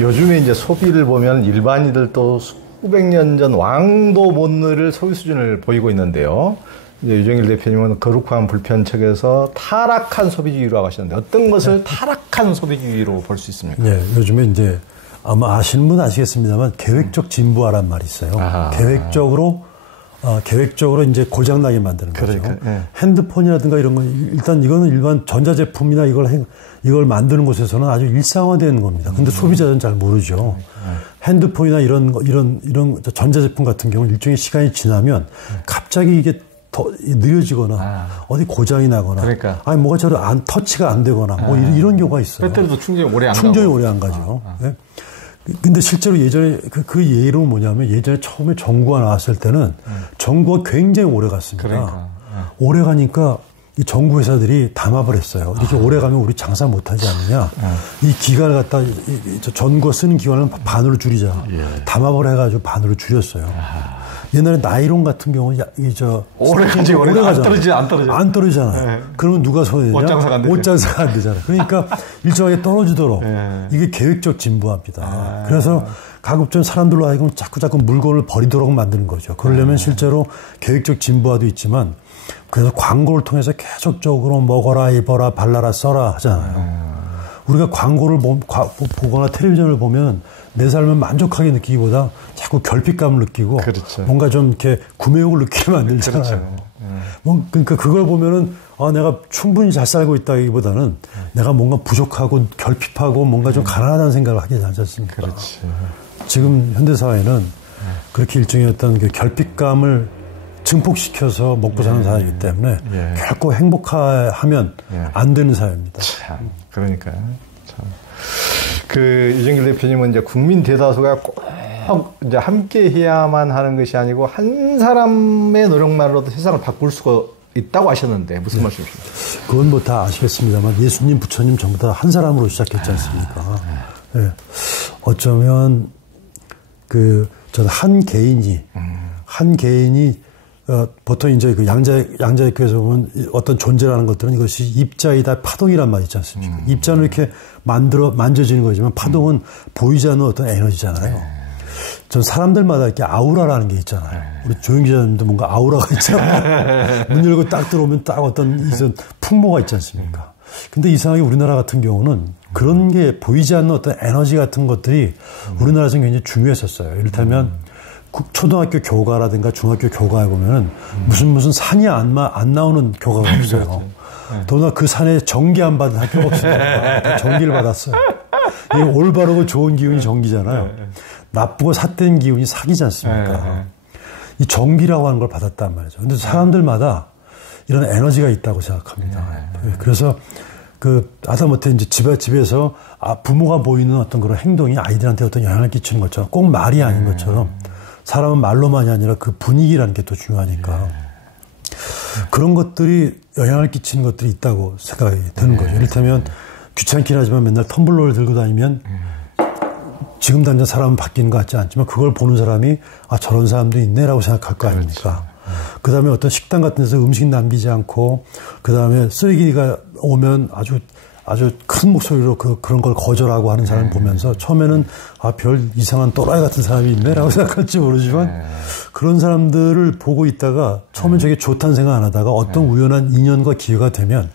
요즘에 이제 소비를 보면 일반인들도 수백 년 전 왕도 못 누릴 소비 수준을 보이고 있는데요. 이제 유정일 대표님은 거룩한 불편 책에서 타락한 소비주의라고 하셨는데 어떤 것을 타락한 소비주의로 볼 수 있습니까? 네, 요즘에 이제 아마 아시는 분은 아시겠습니다만 계획적 진보화란 말이 있어요. 계획적으로 이제 고장나게 만드는 거죠. 그러니까, 네. 핸드폰이라든가 이런 거 일단 이거는 일반 전자제품이나 이걸 만드는 곳에서는 아주 일상화된 겁니다. 근데 소비자들은 잘 모르죠. 핸드폰이나 이런 전자제품 같은 경우는 일종의 시간이 지나면 갑자기 이게 더 느려지거나 어디 고장이 나거나 아니 뭐가 저를 터치가 안 되거나 뭐 이런 경우가 있어요. 배터리도 충전이 오래 안 가죠. 네? 근데 실제로 예전에 그 예로 뭐냐면 예전에 처음에 전구가 나왔을 때는 전구가 굉장히 오래 갔습니다. 그러니까. 오래 가니까 이 전구 회사들이 담합을 했어요. 이렇게 오래 가면 우리 장사 못하지 않느냐. 이 기간을 갖다 전구가 쓰는 기간을 반으로 줄이자. 담합을 해가지고 반으로 줄였어요. 옛날에 나이론 같은 경우는 오래 가잖아요. 안 떨어지잖아요. 네. 그러면 누가 손해냐? 옷 장사가 안 되잖아요. 그러니까 일정하게 떨어지도록 이게 계획적 진보합니다. 그래서 가급적 사람들로 하여금 자꾸 물건을 버리도록 만드는 거죠. 그러려면 실제로 계획적 진보화도 있지만 그래서 광고를 통해서 계속적으로 먹어라, 입어라, 발라라, 써라 하잖아요. 우리가 광고를 보거나 텔레비전을 보면 내 삶을 만족하게 느끼기보다 자꾸 결핍감을 느끼고 그렇죠. 뭔가 좀 이렇게 구매욕을 느끼게 만들잖아요. 그렇죠. 그러니까 그걸 보면은 내가 충분히 잘 살고 있다기보다는 내가 뭔가 부족하고 결핍하고 뭔가 좀 가난하다는 생각을 하게 되지 않습니까? 그렇지. 지금 현대사회는 그렇게 일종의 어떤 그 결핍감을 증폭시켜서 먹고 사는 사회이기 때문에 결코 행복하면 안 되는 사회입니다. 참, 그러니까요. 참. 유정길 대표님은 이제 국민 대다수가 꼭 이제 함께 해야만 하는 것이 아니고 한 사람의 노력만으로도 세상을 바꿀 수가 있다고 하셨는데 무슨 말씀이십니까? 그건 뭐 다 아시겠습니다만 예수님, 부처님 전부 다 한 사람으로 시작했지 않습니까? 네. 어쩌면 저는 한 개인이 보통 이제 그 양자역학에서 보면 어떤 존재라는 것들은 이것이 입자이다 파동이란 말이 있지 않습니까? 입자는 이렇게 만져지는 거지만 파동은 보이지 않는 어떤 에너지잖아요. 전 사람들마다 이렇게 아우라라는 게 있잖아요. 우리 조영 기자님도 뭔가 아우라가 있잖아요. 문 열고 딱 들어오면 딱 어떤 풍모가 있지 않습니까? 근데 이상하게 우리나라 같은 경우는 그런 게 보이지 않는 어떤 에너지 같은 것들이 우리나라에서는 굉장히 중요했었어요. 이를테면 초등학교 교과라든가 중학교 교과에 보면은 무슨 산이 안 나오는 교과가 없어요. 더구나 그 산에 전기 안 받은 학교가 없습니다. 전기를 받았어요. 이게 올바르고 좋은 기운이 전기잖아요. 나쁘고 삿된 기운이 사기지 않습니까? 이 전기라고 하는 걸 받았단 말이죠. 근데 사람들마다 이런 에너지가 있다고 생각합니다. 그래서 하다못해 이제 집에서 부모가 보이는 어떤 그런 행동이 아이들한테 어떤 영향을 끼치는 것처럼 꼭 말이 아닌 것처럼 사람은 말로만이 아니라 그 분위기라는 게 또 중요하니까 그런 것들이 영향을 끼치는 것들이 있다고 생각이 드는 거죠. 이를테면 귀찮긴 하지만 맨날 텀블러를 들고 다니면 지금 당장 사람은 바뀌는 것 같지 않지만 그걸 보는 사람이 저런 사람도 있네라고 생각할 거 아닙니까? 그 다음에 어떤 식당 같은 데서 음식 남기지 않고 그 다음에 쓰레기가 오면 아주 큰 목소리로 그런 걸 거절하고 하는 사람을 보면서 처음에는 별 이상한 또라이 같은 사람이 있네라고 생각할지 모르지만 그런 사람들을 보고 있다가 처음엔 저게 좋다는 생각 안 하다가 어떤 우연한 인연과 기회가 되면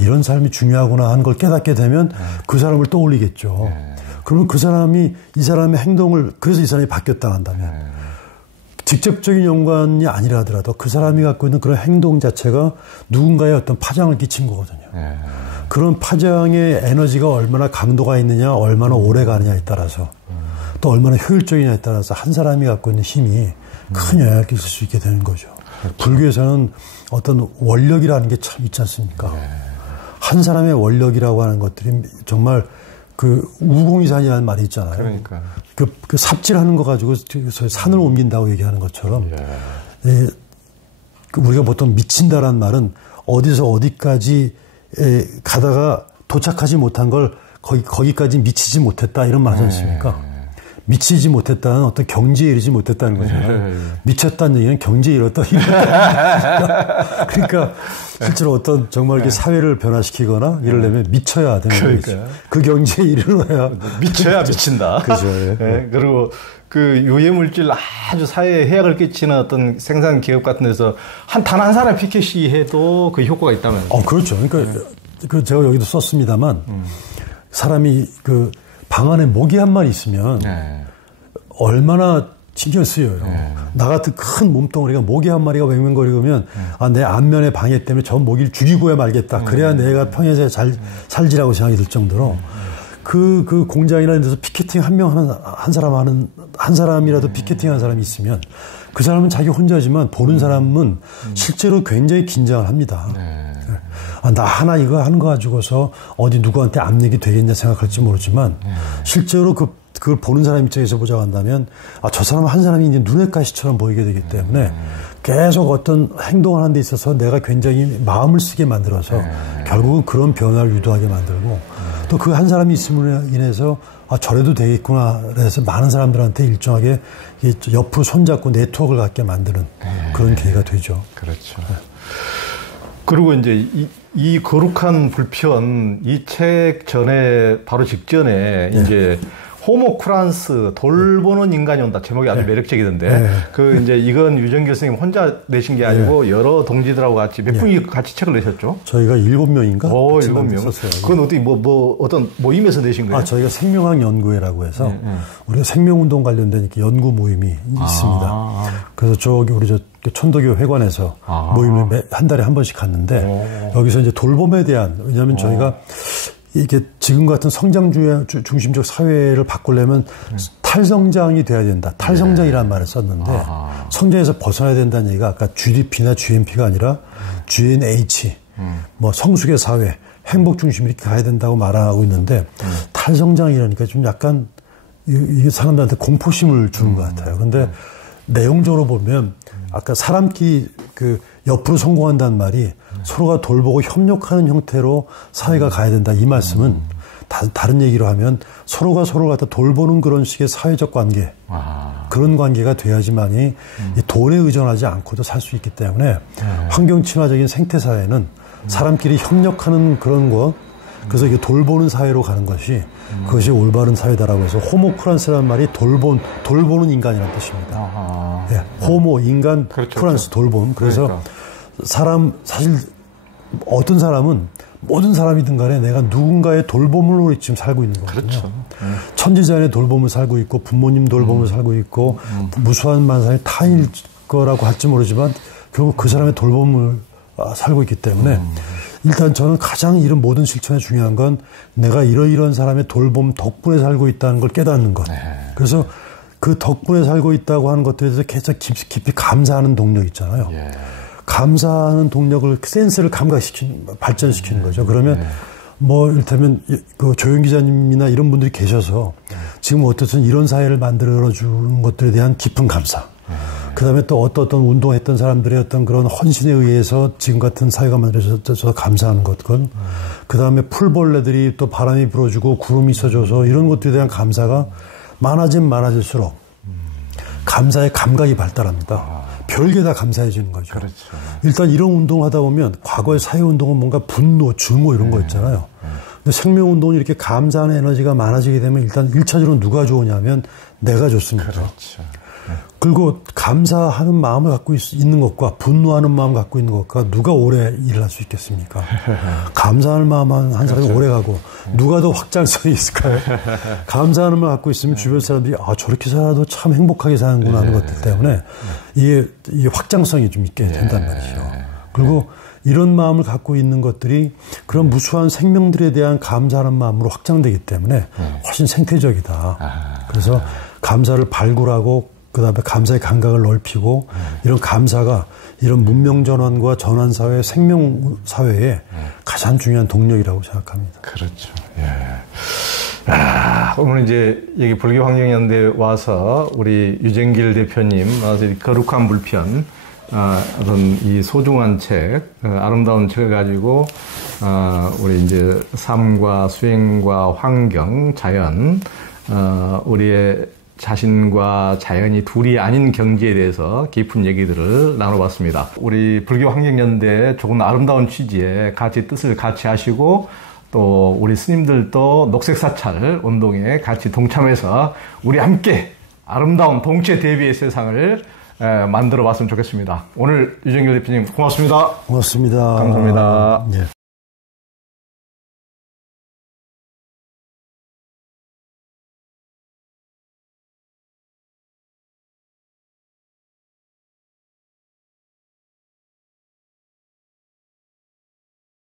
이런 삶이 중요하구나 하는 걸 깨닫게 되면 그 사람을 떠올리겠죠. 그러면 이 사람의 행동을 그래서 이 사람이 바뀌었다 한다면 직접적인 연관이 아니라 하더라도 그 사람이 갖고 있는 그런 행동 자체가 누군가의 어떤 파장을 끼친 거거든요. 그런 파장의 에너지가 얼마나 강도가 있느냐, 얼마나 오래 가느냐에 따라서 또 얼마나 효율적이냐에 따라서 한 사람이 갖고 있는 힘이 큰 영향을 끼칠 수 있게 되는 거죠. 그렇죠. 불교에서는 어떤 원력이라는 게 참 있지 않습니까? 한 사람의 원력이라고 하는 것들이 정말 우공이산이라는 말이 있잖아요. 그러니까. 그 삽질하는 거 가지고 산을 옮긴다고 얘기하는 것처럼 우리가 보통 미친다라는 말은 어디서 어디까지 가다가 도착하지 못한 걸 거기까지 미치지 못했다 이런 말 하지 않습니까? 미치지 못했다는 어떤 경지에 이르지 못했다는 거잖아요. 미쳤다는 얘기는 경지에 이뤘다. 그러니까 실제로 어떤 정말 이렇게 사회를 변화시키거나 이러려면 미쳐야 되는 거죠. 그 경지에 이르러야 미쳐야 미친다. 그죠. 네, 그리고 그 유해물질 아주 사회에 해악을 끼치는 어떤 생산 기업 같은 데서 단 한 사람 피켓이 해도 그 효과가 있다면. 그렇죠. 그러니까 그 제가 여기도 썼습니다만 사람이 그 방 안에 모기 한 마리 있으면 얼마나 신경 쓰여요. 나 같은 큰 몸뚱아리가 모기 한 마리가 맹맹거리면 내 안면의 방해 때문에 저 모기를 죽이고야 말겠다. 그래야 내가 평야에 잘 살지라고 생각이 들 정도로 그 공장이나 이런 데서 피켓팅 한 사람이라도 피켓팅 한 사람이 있으면 그 사람은 자기 혼자지만 보는 사람은 실제로 굉장히 긴장을 합니다. 나 하나 이거 하는 거 가지고서 어디 누구한테 압력이 되겠냐 생각할지 모르지만 실제로 그걸 보는 사람 입장에서 보자고 한다면 저 사람 한 사람이 이제 눈의 가시처럼 보이게 되기 때문에 계속 어떤 행동을 하는 데 있어서 내가 굉장히 마음을 쓰게 만들어서 결국은 그런 변화를 유도하게 만들고 또 그 한 사람이 있음으로 인해서 저래도 되겠구나 그래서 많은 사람들한테 일정하게 옆으로 손잡고 네트워크를 갖게 만드는 그런 계기가 되죠. 그렇죠. 그리고 이제 이 거룩한 불편 이 책 전에 바로 직전에 이제 호모쿠란스 돌보는 인간이 온다 제목이 아주 매력적이던데 그 이제 이건 유정길 선생님 혼자 내신 게 아니고 여러 동지들하고 같이 몇 분이 같이 책을 내셨죠? 저희가 7명인가? 7명. 그건 어떻게 어떤 모임에서 내신 거예요? 저희가 생명학 연구회라고 해서 우리가 생명운동 관련된 이렇게 연구 모임이 있습니다. 그래서 저기 우리 천도교 회관에서 모임을 한 달에 한 번씩 갔는데 여기서 이제 돌봄에 대한 왜냐하면 저희가 이게 지금 같은 성장 중심적 사회를 바꾸려면 탈성장이 돼야 된다. 탈성장이라는 말을 썼는데 성장에서 벗어나야 된다는 얘기가 아까 GDP나 GNP가 아니라 GNH, 성숙의 사회, 행복 중심 이렇게 가야 된다고 말하고 있는데 탈성장이라니까 좀 약간 이게 사람들한테 공포심을 주는 것 같아요. 그런데 내용적으로 보면 아까 사람끼리 옆으로 성공한다는 말이 서로가 돌보고 협력하는 형태로 사회가 가야 된다. 이 말씀은 다른 얘기로 하면 서로가 서로를 갖다 돌보는 그런 식의 사회적 관계 그런 관계가 돼야지만이 이 돈에 의존하지 않고도 살 수 있기 때문에 환경 친화적인 생태 사회는 사람끼리 협력하는 그런 것 그래서 이게 돌보는 사회로 가는 것이 그것이 올바른 사회다라고 해서 호모쿠란스라는 말이 돌보는 인간이라는 뜻입니다. 호모 인간 쿠란스 돌봄. 그래서 사실 어떤 사람은 모든 사람이든 간에 내가 누군가의 돌봄으로 지금 살고 있는 거거든요. 그렇죠. 천지자연의 돌봄을 살고 있고 부모님 돌봄을 살고 있고 무수한 만사의 타인일 거라고 할지 모르지만 결국 그 사람의 돌봄을 살고 있기 때문에 일단 저는 가장 이런 모든 실천에 중요한 건 내가 이러이러한 사람의 돌봄 덕분에 살고 있다는 걸 깨닫는 것. 그래서 그 덕분에 살고 있다고 하는 것들에 대해서 계속 깊이 감사하는 동력 있잖아요. 감사하는 동력을 센스를 발전시키는 거죠. 그러면 이를테면 그 조영 기자님이나 이런 분들이 계셔서 지금 어떻든 이런 사회를 만들어주는 것들에 대한 깊은 감사. 그 다음에 또 어떤 운동했던 사람들의 어떤 그런 헌신에 의해서 지금 같은 사회가 만들어져서 감사하는 것건. 그 다음에 풀벌레들이 또 바람이 불어주고 구름이 있어줘서 이런 것들에 대한 감사가 많아질수록 감사의 감각이 발달합니다. 별게 다 감사해지는 거죠. 그렇죠. 일단 이런 운동을 하다 보면 과거의 사회운동은 뭔가 분노, 증오 이런 거 있잖아요. 근데 생명운동이 이렇게 감사하는 에너지가 많아지게 되면 일단 1차적으로 누가 좋으냐면 내가 좋습니다. 그렇죠. 그리고 감사하는 마음을 갖고 있는 것과 분노하는 마음을 갖고 있는 것과 누가 오래 일을 할 수 있겠습니까? 감사하는 마음 한 사람이 오래 가고 누가 더 확장성이 있을까요? 감사하는 마음을 갖고 있으면 주변 사람들이 저렇게 살아도 참 행복하게 사는구나 하는 것들 때문에 이게 확장성이 좀 있게 된단 말이죠. 그리고 이런 마음을 갖고 있는 것들이 그런 무수한 생명들에 대한 감사하는 마음으로 확장되기 때문에 훨씬 생태적이다. 그래서 감사를 발굴하고 그다음에 감사의 감각을 넓히고 이런 감사가 이런 문명 전환과 전환 사회, 생명 사회에 가장 중요한 동력이라고 생각합니다. 그렇죠. 오늘 이제 여기 불교환경연대 와서 우리 유정길 대표님 와서 거룩한 불편 어떤 이 소중한 책, 아름다운 책을 가지고 우리 이제 삶과 수행과 환경, 자연, 우리의 자신과 자연이 둘이 아닌 경지에 대해서 깊은 얘기들을 나눠봤습니다. 우리 불교환경연대 조금 아름다운 취지에 같이 뜻을 같이 하시고 또 우리 스님들도 녹색사찰 운동에 같이 동참해서 우리 함께 아름다운 동체 대비의 세상을 만들어 봤으면 좋겠습니다. 오늘 유정길 대표님 고맙습니다. 고맙습니다. 감사합니다. 예.